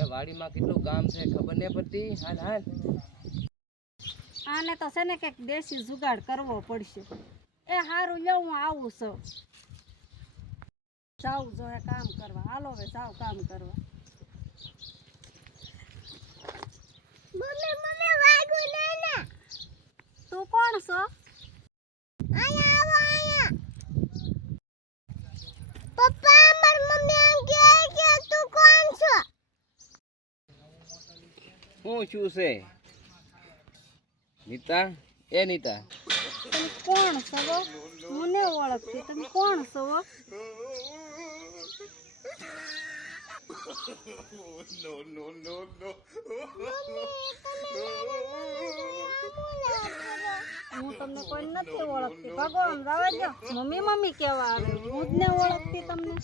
એ વાડીમાં કેટલું કામ છે ખબર નહીં પડતી. હાલ હાલ. આને તો છે ને કંઈક દેશી જુગાડ કરવો પડશે. એ સારું લે હું આવું છું. જાઉં જોઈએ કામ કરવા. હાલો હવે જાઉં કામ કરવા. મમ્મી વાગુ ને તું કોણ છો? આયા આવો આયા પપ્પા માર મમ્મી આમ કે તું કોણ છો? શું શું છે નીતા? એ નીતા તમે કોણ છો? મને ઓળખતી. તમે કોણ છો? હું તમને કોઈ નથી ઓળખતી. ભગવાન રવા દો. મમ્મી મમ્મી કેવા આવે હું જ ને ઓળખતી તમને.